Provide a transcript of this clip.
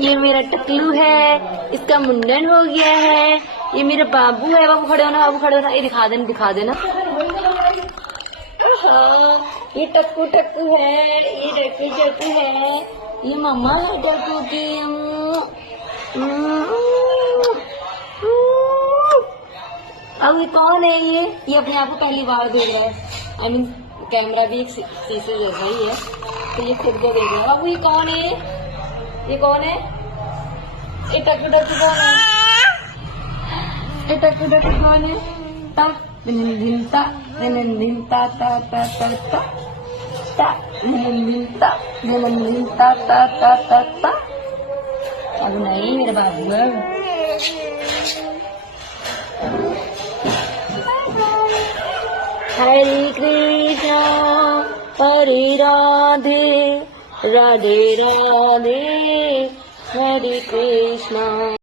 ये मेरा टकलू है, इसका मुंडन हो गया है। ये मेरा बाबू है। बाबू खड़े होना, बाबू खड़े होना। ये दिखा देना, दिखा देना। हाँ, ये टक्कू टक्कू है, ये टक्कू टक्कू है, ये मम्मा है टक्कू की। अब ये कौन है? ये अपने आप को पहली बार देख रहा है। आई मीन कैमरा भी एक शीशे जैसा ही है, तो ये खुद को देख रहा है। अब ये कौन है? ये कौन है? ये टक्कू टक्कू कौन है? ये टक्कू टक्कू कौन है? तब ता ता ता ता ता ता ता। अब नहीं मेरे बाबू है। हरे कृष्णा हरे राधे राधे राधे हरे कृष्णा।